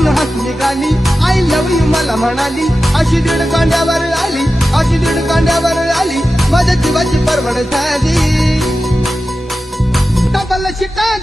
पाहून हात निघाली. आई लव यू मला म्हणाली अशी दीड कांड्यावर आली अशी दीड कांड्यावर आली माझ्या जीवाची परवड झाली. डबल शिटा